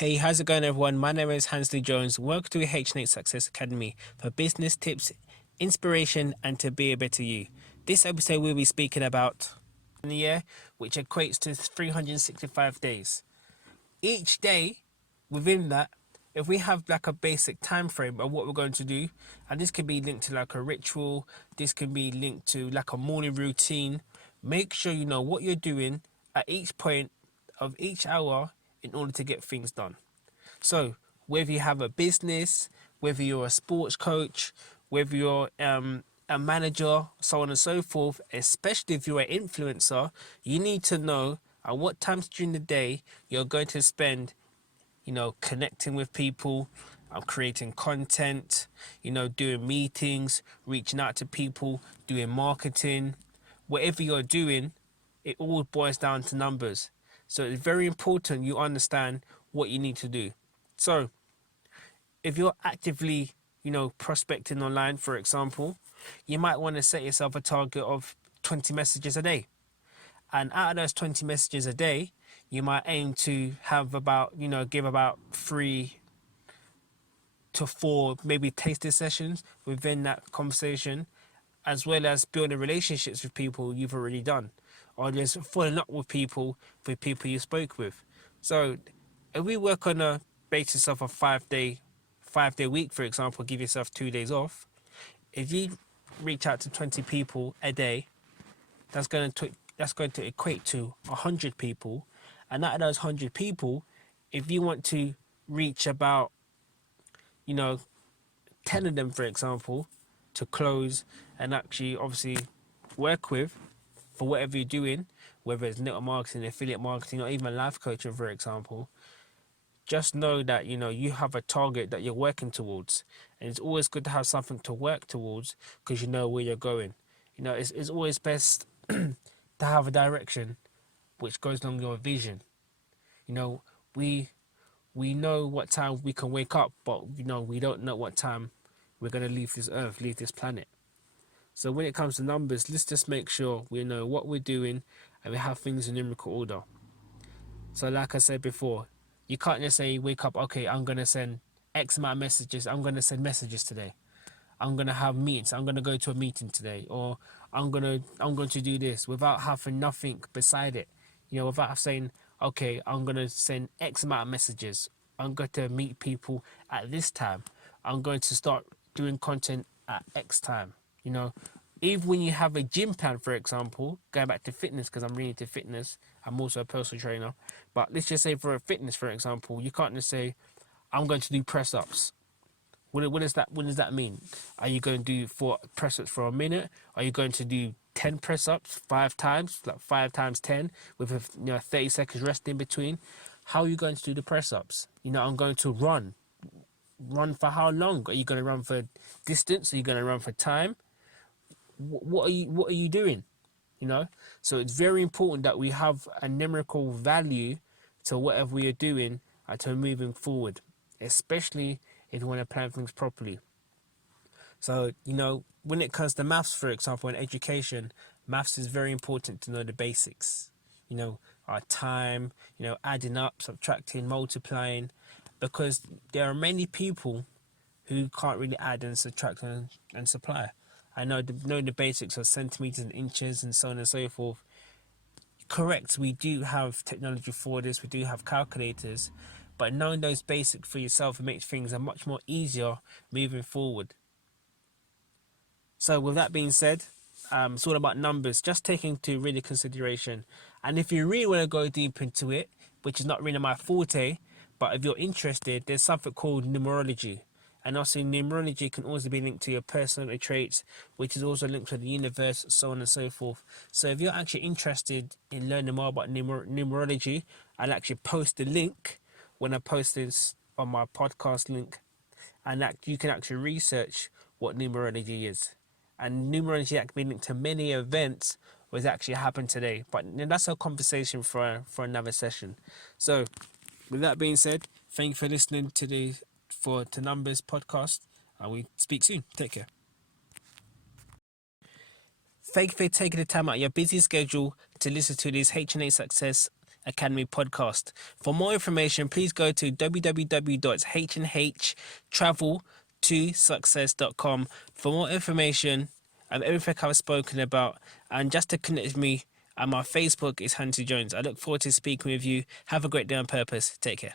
Hey, how's it going, everyone? My name is Hansley Jones. Welcome to HNH Success Academy for business tips, inspiration, and to be a better you. This episode, we'll be speaking about the year, which equates to 365 days. Each day within that, if we have like a basic time frame of what we're going to do, and this can be linked to like a ritual, this can be linked to like a morning routine, make sure you know what you're doing at each point of each hour in order to get things done. So whether you have a business, whether you're a sports coach, whether you're a manager, so on and so forth, especially if you're an influencer, you need to know at what times during the day you're going to spend, connecting with people, creating content, doing meetings, reaching out to people, doing marketing. Whatever you're doing, it all boils down to numbers. So it's very important you understand what you need to do. So if you're actively, prospecting online, for example, you might want to set yourself a target of 20 messages a day. And out of those 20 messages a day, you might aim to have about, give about 3 to 4 maybe tasting sessions within that conversation, as well as building relationships with people you've already done, or just following up with people you spoke with. So if we work on a basis of a 5-day week, for example, give yourself 2 days off. If you reach out to 20 people a day, that's going to equate to 100 people. And out of those 100 people, if you want to reach about, 10 of them, for example, to close and actually obviously work with for whatever you're doing, whether it's network marketing, affiliate marketing, or even life coaching, for example, just know that, you have a target that you're working towards. And it's always good to have something to work towards because you know where you're going. It's always best to have a direction which goes along your vision. We know what time we can wake up, but we don't know what time we're going to leave this earth, leave this planet. So when it comes to numbers, let's just make sure we know what we're doing and we have things in numerical order. So like I said before, you can't just say wake up, okay, I'm going to send X amount of messages, I'm going to send messages today, I'm going to have meetings, I'm going to go to a meeting today, or I'm going to do this, without having nothing beside it. Without saying, okay, I'm going to send X amount of messages, I'm going to meet people at this time, I'm going to start doing content at X time. Even when you have a gym plan, for example, going back to fitness, because I'm really into fitness, I'm also a personal trainer, but let's just say for a fitness, for example, you can't just say, I'm going to do press-ups. What does that mean? Are you going to do 4 press-ups for a minute? Are you going to do 10 press-ups 5 times, like 5 times 10, with a 30 seconds rest in between? How are you going to do the press-ups? I'm going to run. Run for how long? Are you going to run for distance? Are you going to run for time? What are you doing? So it's very important that we have a numerical value to whatever we are doing to moving forward, especially if you want to plan things properly. So when it comes to maths, for example, in education, maths is very important to know the basics. Our time, adding up, subtracting, multiplying, because there are many people who can't really add and subtract and supply. I know the basics of centimeters and inches and so on and so forth. Correct, we do have technology for this, we do have calculators, but knowing those basics for yourself, it makes things much more easier moving forward. So with that being said, it's all about numbers, just taking into really consideration. And if you really want to go deep into it, which is not really my forte, but if you're interested, there's something called numerology. And also numerology can also be linked to your personality traits, which is also linked to the universe, so on and so forth. So if you're actually interested in learning more about numerology, I'll actually post the link when I post this on my podcast link, and that you can actually research what numerology is. And numerology can be linked to many events which actually happened today. But that's a conversation for another session. So with that being said, thank you for listening to Numbers podcast, and we speak soon. Take care. Thank you for taking the time out of your busy schedule to listen to this HNH Success Academy podcast. For more information, please go to www.hnhtravel2success.com for more information of everything I've spoken about, and just to connect with me. My Facebook is Hunter Jones. I look forward to speaking with you. Have a great day on purpose. Take care.